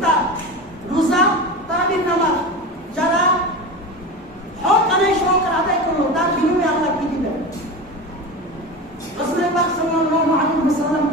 ইফতার, রোজা, তারাবির নামাজ যারা হক আদায় সহকারে আদায় করলো তার বিনিময়ে আল্লাহ কি দিবেন? রাসূল পাক সাল্লাল্লাহু আলাইহি ওয়াসাল্লাম